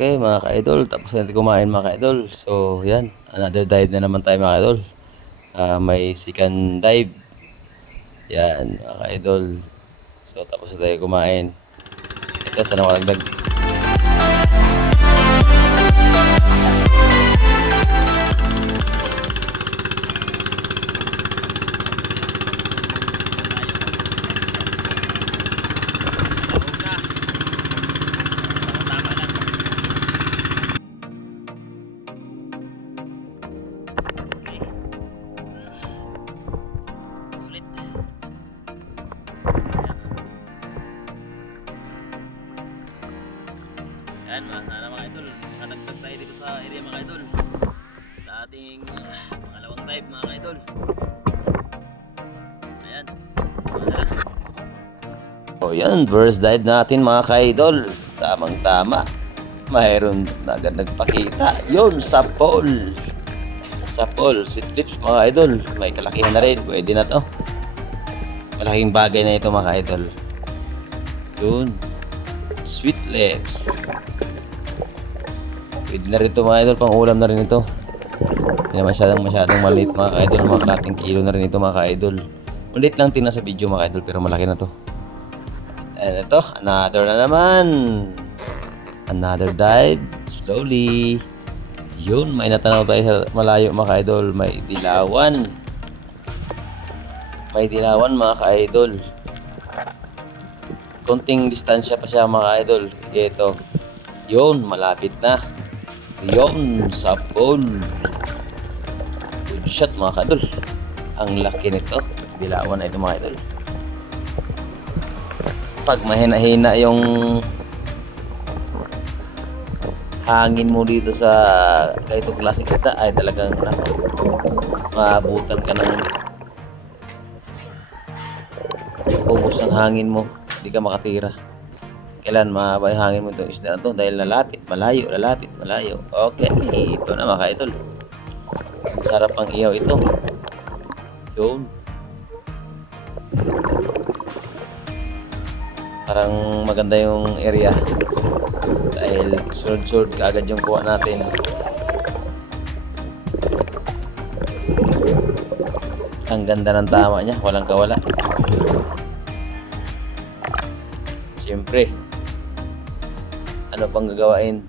Okay mga ka-idol, tapos natin kumain mga ka-idol. So yan, another dive na naman tayo mga ka-idol. May second dive. Yan mga ka-idol. So tapos na tayo kumain. Ito, sana makalagdag. Yan, sana mga idol, nakadagdag tayo dito sa area mga idol. Sa ating pangalawang dive mga idol. Ayan. So yan, first dive natin mga ka-idol. Tamang tama. Mayroon na agad nagpakita. Yun, sa pole. Sa pole, sweet lips mga idol. May kalakihan na rin, pwede na to. Malaking bagay na ito mga idol. Yun, sweet lips. Pwede na rin ito mga idol, pang ulam na rin ito. Hindi na masyadong maliit mga ka-idol. Mga kalating kilo na rin ito mga ka-idol. Maliit lang tingnan sa video mga idol, pero malaki na to. And ito, another na naman. Another dive, slowly. Yun, may natanaw tayo sa malayo mga ka-idol. May dilawan. May dilawan mga ka-idol. Konting distansya pa siya mga ka-idol. Ito, yun, malapit na. Yun, sa pole. Good shot mga ka-idol. Ang laki nito. Dilawan na ito mga ka-idol. Pag mahina-hina yung hangin mo dito sa ganitong klaseng isda ay talagang maabutan ka ng ubos ng hangin mo, hindi ka makatira. Kailan mahaba yung hangin mo itong isda na to dahil lalapit, malayo, lalapit, malayo. Okay, ito na mga ka-idol. Masarap ang ihaw ito. Yun. Parang maganda yung area dahil sunod-sunod kaagad yung kuha natin. Ang ganda ng tama niya, walang kawala. Siyempre, ano pang gagawain?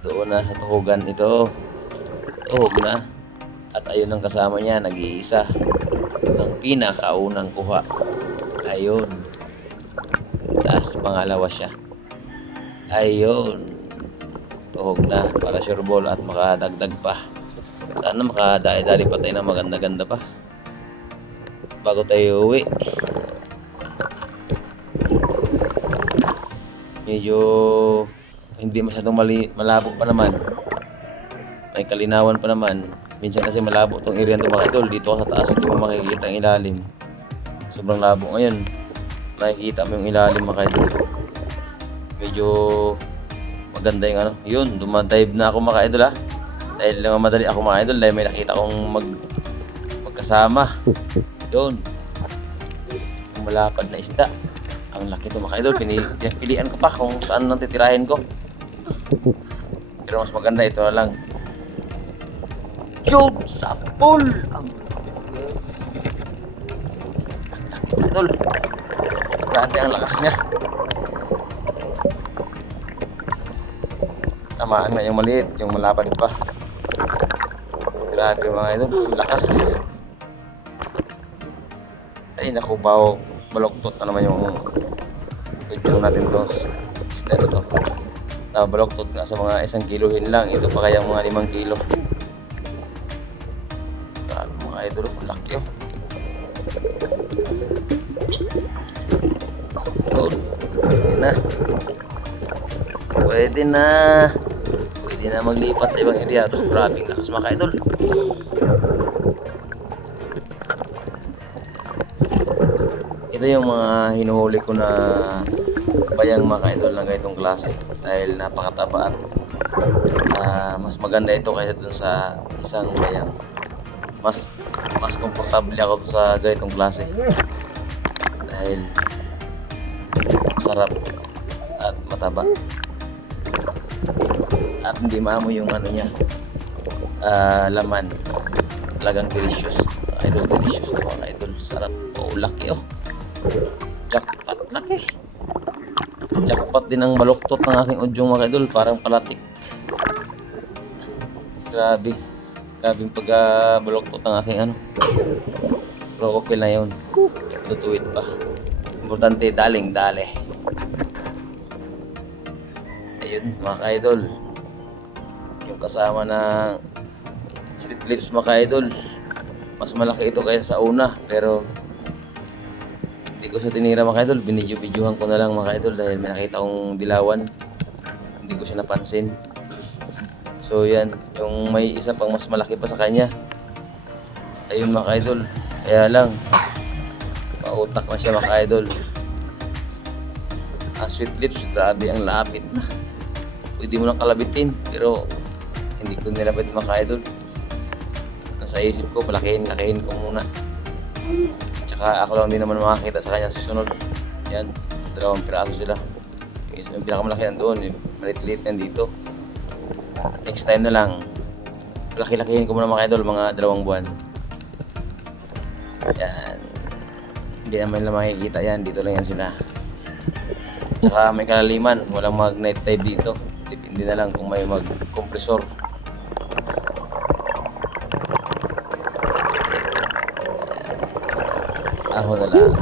Doon na sa tuhugan ito. Tuhog na. At ayun ang kasama niya, nag-iisa. Ang pinakaunang kuha. Ayun. Tapos pangalawa siya. Ayun. Tuhog na para sure ball at makadagdag pa. Sana makadali-dali pa tayo na maganda-ganda pa bago tayo uwi. Medyo hindi masyadong malabo pa naman. May kalinawan pa naman. Minsan kasi malabo tong area ng mga idol. Dito sa taas hindi mo makikita ang ilalim. Sobrang labo ngayon. Makikita mo yung ilalim mga idol. Medyo maganda yung ano. Yun, dumadive na ako mga idol ha. Dahil lang madali ako mga idol. Dahil may nakita akong magkasama. Yun. Yung malapad na isda. Ang laki ito mga idol. Pinipilian ko pa kung saan nang titirahin ko. Pero mas maganda ito na lang. Yun, sa pool. Ang yes. Ang laki mga idol. Grabe ang lakas niya. Tamaan na yung maliit, yung malapad pa. Grabe mga idol, lakas. Ay naku, baloktot na naman yung video natin to. Style to. Baloktot nga sa mga 1 kilohin lang. Ito pa kaya mga 5 kilo. Grabe mga idol, laki oh. Yun, pwede na. Pwede na. Pwede na maglipat sa ibang area. Grabe ang lakas mga idol. Ito yung mga hinuhuli ko na bayang mga idol ng ganitong klase. Dahil napakataba at mas maganda ito kaysa dun sa isang bayang. Mas komportable ako sa ganitong klase. Dahil sarap at mataba. at hindi maamoy yung ano niya, laman. Talagang delicious mga idol, delicious to mga idol. Sarap. Oh, laki oh. Jackpot, laki. Jackpot din ang baluktot ng aking udyong mga idol, parang palatik. Grabe. Grabe yung pag-baluktot ng aking ano. Pero okay na yun. Lutuin pa. Importante, daling dali. Ayun mga ka-idol. Yung kasama ng sweet lips mga ka-idol. Mas malaki ito kaysa sa una. Pero hindi ko siya tinira mga ka-idol. Binidyo-bidyuhan ko na lang mga ka-idol dahil may nakita akong dilawan. Hindi ko siya napansin. So yan, yung may isa pang mas malaki pa sa kanya. Ayun mga ka-idol. Kaya lang, pautak na siya mga ka-idol. Sweet lips, grabe ang lapit na. Pwede mo lang kalabitin, pero hindi ko nilabit mga ka-idol. Nasa isip ko, palakihin ko muna. Tsaka ako lang din naman makakita sa kanya sa susunod. Yan, 2 piraso sila. Yung pinakamalaki nandoon, yung malit-lit nandito. Next time na lang, laki-lakihin ko muna mga idol, mga 2 buwan. Yan. Hindi naman lang makikita yan, dito lang yan sila. Tsaka may kalaliman, walang mag-night dive dito. Depende na lang kung may mag-compressor. Ako na lang.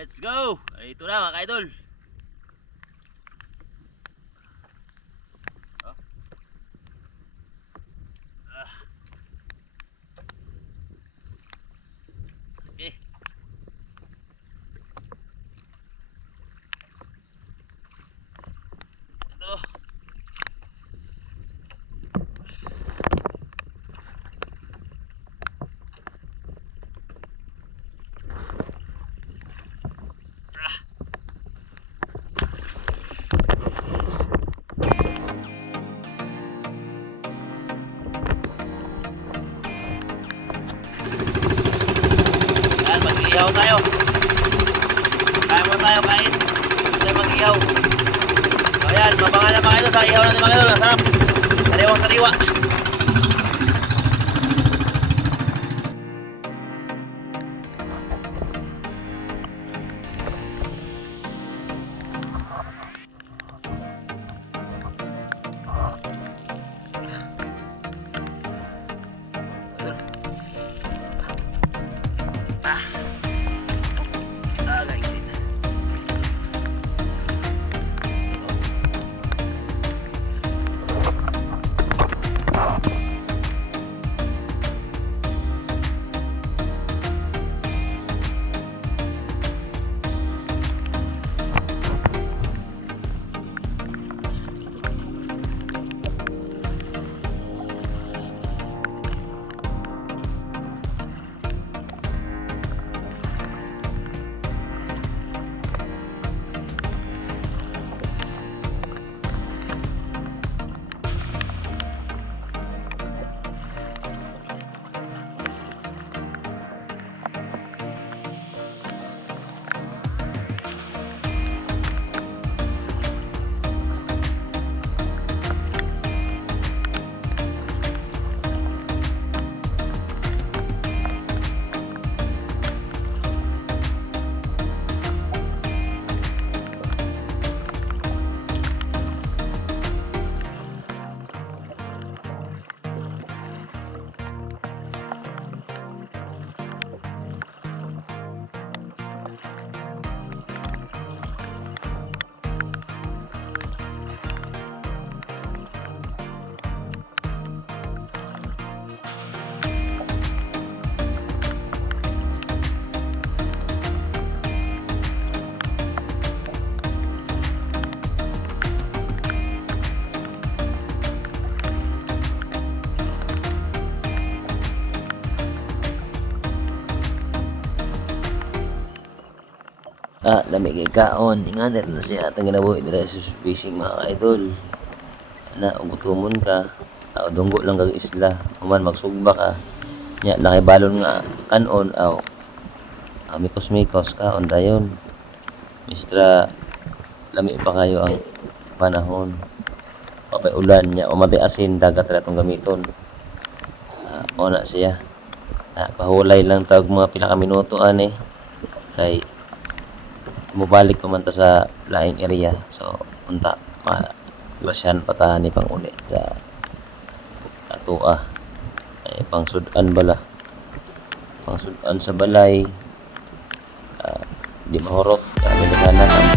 Let's go! Ito na mga ka-idol. Okay. Ito. Yan, mabangan na mga idol sa ihaw natin mga idol. Ang sarap. Sariwang sariwa. Lami kay kaon. Ingader na siya atang ginabuhi dira sa fishing mga ka-idol. Na ugutumon ka, dunggo lang kag isla. Human magsugba ka. Nya lakay balon nga kanon aw. Mikos-mikos kaon dayon. Mistra lami pa kayo ang panahon. Papay ulan nya umatay asin dagat ra tong gamiton. Ona siya. Pahulay lang tag mga pila ka minuto ani kay mubalik ko man ta sa laing area. So unta grasyan pa ta ni pang uli sa atua ay pangsudan bala, pangsudan sa balay, di mahurot kami na